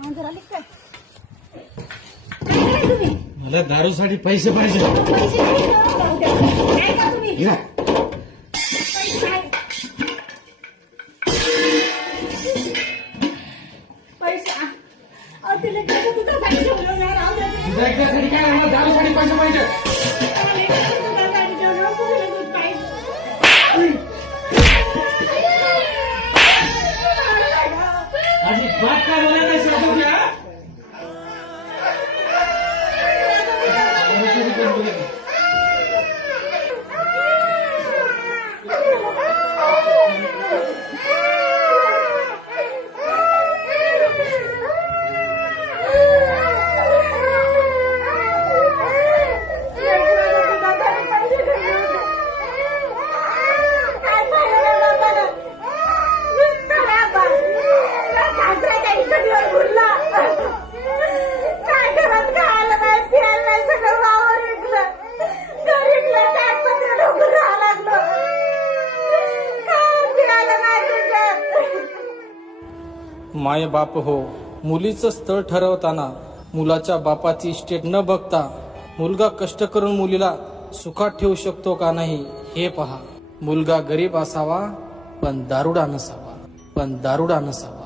मला दारूसाठी पैसे पाहिजे. घ्या. तुझ्यासाठी काय मला दारूसाठी पैसे पाहिजे. आधी बात काय बोला नाही समजू घ्या. माय बाप हो, मुलीचं स्थळ ठरवताना मुलाच्या बापाची इस्टेट न बघता मुलगा कष्ट करून मुलीला सुखात ठेवू शकतो का नाही हे पहा. मुलगा गरीब असावा पण दारुडा नसावा.